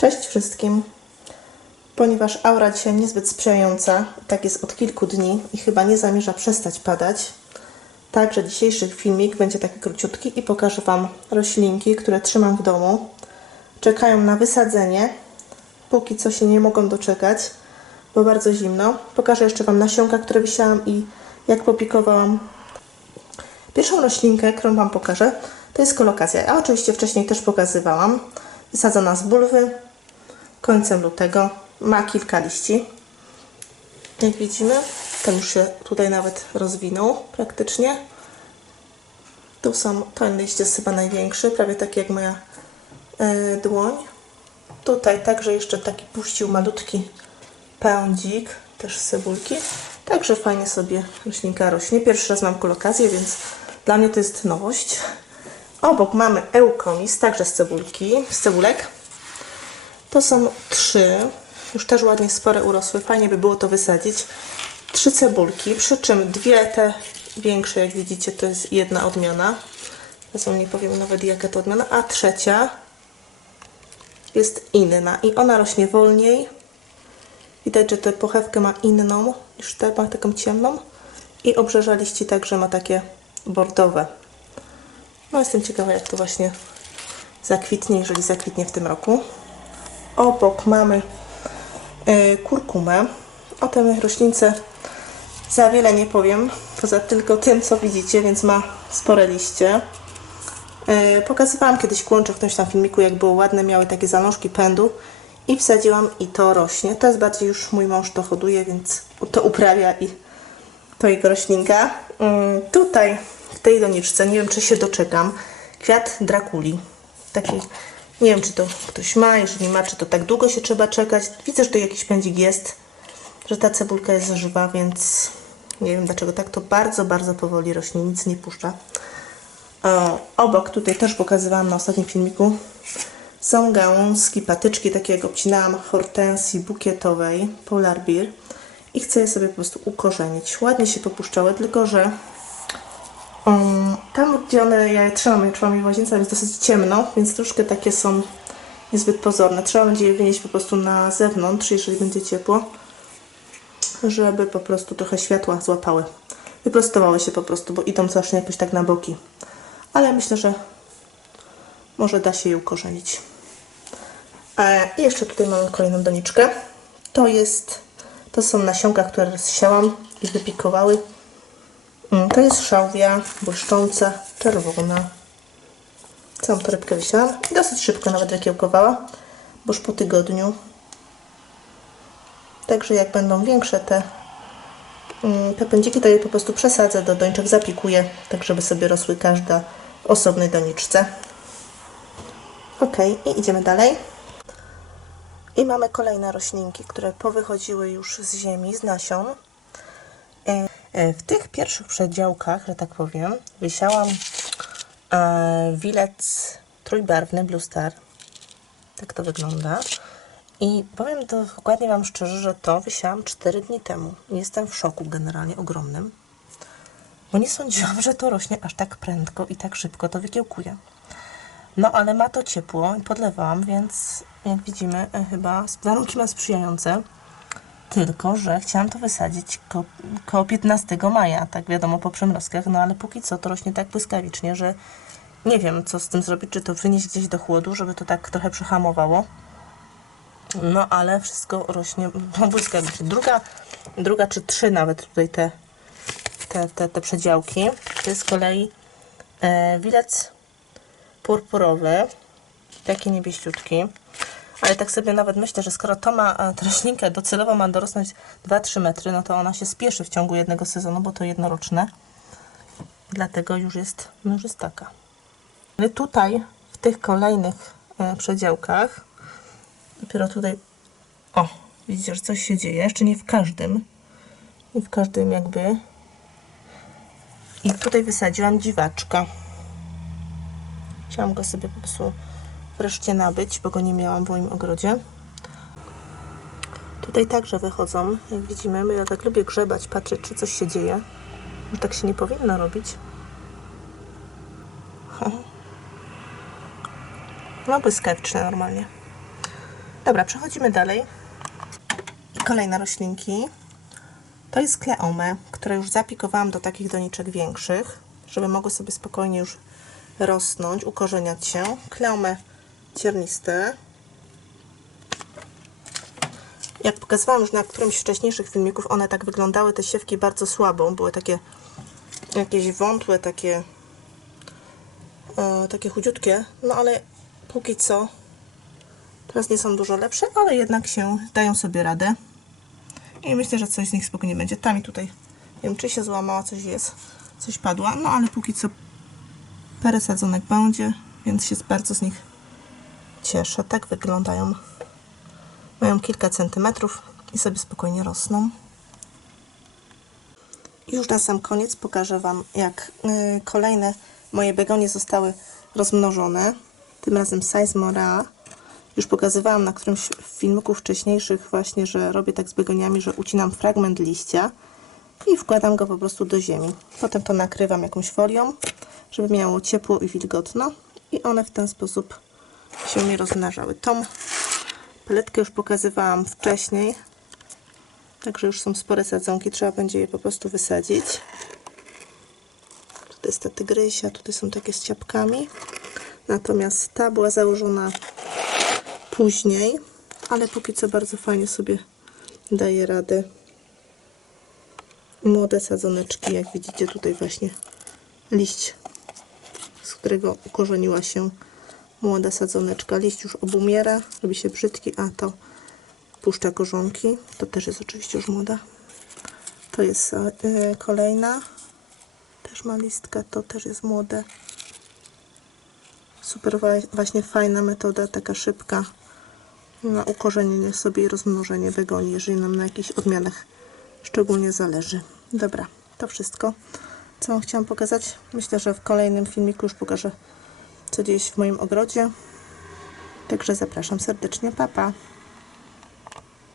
Cześć wszystkim. Ponieważ aura dzisiaj niezbyt sprzyjająca, tak jest od kilku dni i chyba nie zamierza przestać padać, także dzisiejszy filmik będzie taki króciutki i pokażę Wam roślinki, które trzymam w domu. Czekają na wysadzenie. Póki co się nie mogą doczekać, bo bardzo zimno. Pokażę jeszcze Wam nasionka, które wysiałam i jak popikowałam. Pierwszą roślinkę, którą Wam pokażę, to jest kolokazja. Ja oczywiście wcześniej też pokazywałam. Wysadzona z bulwy końcem lutego. Ma kilka liści. Jak widzimy, ten już się tutaj nawet rozwinął praktycznie. Tu są, ten liść jest chyba największy, prawie taki jak moja e, dłoń. Tutaj także jeszcze taki puścił malutki pędzik, też z cebulki. Także fajnie sobie roślinka rośnie. Pierwszy raz mam kolokazję, więc dla mnie to jest nowość. Obok mamy eukomis, także z cebulki, z cebulek. To są trzy, już też ładnie spore urosły. Fajnie by było to wysadzić. Trzy cebulki, przy czym dwie te większe, jak widzicie, to jest jedna odmiana. Wam nie powiem nawet jaka to odmiana, a trzecia jest inna i ona rośnie wolniej. Widać, że tę pochewkę ma inną niż ta, ma taką ciemną i obrzeża liści także ma takie bordowe. No jestem ciekawa, jak to właśnie zakwitnie, jeżeli zakwitnie w tym roku. Obok mamy y, kurkumę. O tej roślince za wiele nie powiem, poza tylko tym, co widzicie, więc ma spore liście. Y, pokazywałam kiedyś kłącze w którymś tam filmiku, jak było ładne, miały takie zalążki pędu i wsadziłam i to rośnie. To jest bardziej już mój mąż to hoduje, więc to uprawia i to jego roślinka. Mm, tutaj w tej doniczce, nie wiem czy się doczekam, kwiat drakuli. Taki, nie wiem czy to ktoś ma, jeżeli ma, czy to tak długo się trzeba czekać. Widzę, że to jakiś pędzik jest, że ta cebulka jest żywa, więc nie wiem dlaczego tak. To bardzo, bardzo powoli rośnie, nic nie puszcza. Obok, tutaj też pokazywałam na ostatnim filmiku, są gałązki, patyczki, takie jak obcinałam hortensji bukietowej, Polar Beer i chcę je sobie po prostu ukorzenić. Ładnie się popuszczały, tylko że um, tam, gdzie one, ja je trzymam, je trzymam je w łazience, jest dosyć ciemno, więc troszkę takie są niezbyt pozorne. Trzeba będzie je wynieść po prostu na zewnątrz, jeżeli będzie ciepło, żeby po prostu trochę światła złapały. Wyprostowały się po prostu, bo idą strasznie jakoś tak na boki. Ale myślę, że może da się je ukorzenić. E, I jeszcze tutaj mamy kolejną doniczkę. To jest, to są nasionka, które rozsiałam i wypikowały. Mm, To jest szałwia błyszcząca, czerwona. Całą torebkę wysiałam i dosyć szybko nawet wykiełkowała, bo już po tygodniu. Także jak będą większe te, mm, pędziki, to je po prostu przesadzę do doniczek, zapikuję, tak żeby sobie rosły każda w osobnej doniczce. Ok, i idziemy dalej. I mamy kolejne roślinki, które powychodziły już z ziemi, z nasion. E, e, W tych pierwszych przedziałkach, że tak powiem, wysiałam e, wilec trójbarwny Blue Star. Tak to wygląda. I powiem dokładnie Wam szczerze, że to wysiałam 4 dni temu. Jestem w szoku generalnie ogromnym, bo nie sądziłam, że to rośnie aż tak prędko i tak szybko to wykiełkuje. No ale ma to ciepło i podlewałam, więc jak widzimy chyba warunki ma sprzyjające. Tylko, że chciałam to wysadzić ko koło 15 maja, tak wiadomo po przymrozkach, no ale póki co to rośnie tak błyskawicznie, że nie wiem co z tym zrobić, czy to wynieść gdzieś do chłodu, żeby to tak trochę przyhamowało. No ale wszystko rośnie no, błyskawicznie. Druga, druga czy trzy nawet tutaj te, te, te, te przedziałki. To jest z kolei e, wilec purpurowy, taki niebieściutki. Ale tak sobie nawet myślę, że skoro to ma e, roślinkę docelowo ma dorosnąć 2-3 metry, no to ona się spieszy w ciągu jednego sezonu, bo to jednoroczne. Dlatego już jest, już jest taka. Ale tutaj w tych kolejnych e, przedziałkach, dopiero tutaj, o, widzicie, że coś się dzieje. Jeszcze nie w każdym. Nie w każdym jakby. I tutaj wysadziłam dziwaczka. Chciałam go sobie po prostu wreszcie nabyć, bo go nie miałam w moim ogrodzie. Tutaj także wychodzą, jak widzimy, bo ja tak lubię grzebać, patrzeć, czy coś się dzieje. Że tak się nie powinno robić. No błyskawiczne normalnie. Dobra, przechodzimy dalej. Kolejne roślinki. To jest kleome, które już zapikowałam do takich doniczek większych, żeby mogły sobie spokojnie już rosnąć, ukorzeniać się. Kleome cierniste. Jak pokazywałam już na którymś z wcześniejszych filmików, one tak wyglądały, te siewki bardzo słabo. Były takie jakieś wątłe, takie e, takie chudziutkie, no ale póki co teraz nie są dużo lepsze, ale jednak się dają sobie radę. I myślę, że coś z nich spokojnie będzie. Tam i tutaj, nie wiem, czy się złamała, coś jest, coś padła, no ale póki co parę sadzonek będzie, więc się bardzo z nich cieszę. Tak wyglądają. Mają kilka centymetrów i sobie spokojnie rosną. Już na sam koniec pokażę Wam, jak y, kolejne moje begonie zostały rozmnożone. Tym razem size Mora. Już pokazywałam na którymś z filmików wcześniejszych właśnie, że robię tak z begoniami, że ucinam fragment liścia i wkładam go po prostu do ziemi. Potem to nakrywam jakąś folią, żeby miało ciepło i wilgotno i one w ten sposób się mi rozmnażały. Tą paletkę już pokazywałam wcześniej, Także już są spore sadzonki, trzeba będzie je po prostu wysadzić. Tutaj jest ta tygrysia, tutaj są takie z ciapkami. Natomiast ta była założona później, ale póki co bardzo fajnie sobie daje radę. Młode sadzoneczki, jak widzicie tutaj właśnie liść, z którego ukorzeniła się młoda sadzoneczka. Liść już obumiera, robi się brzydki, a to puszcza korzonki. To też jest oczywiście już młoda. To jest e, kolejna. Też ma listka. To też jest młode. Super właśnie fajna metoda, taka szybka na ukorzenienie sobie i rozmnożenie begonii, jeżeli nam na jakichś odmianach szczególnie zależy. Dobra, to wszystko, co chciałam pokazać. Myślę, że w kolejnym filmiku już pokażę, co dzieje się w moim ogrodzie. Także zapraszam serdecznie. Pa, pa.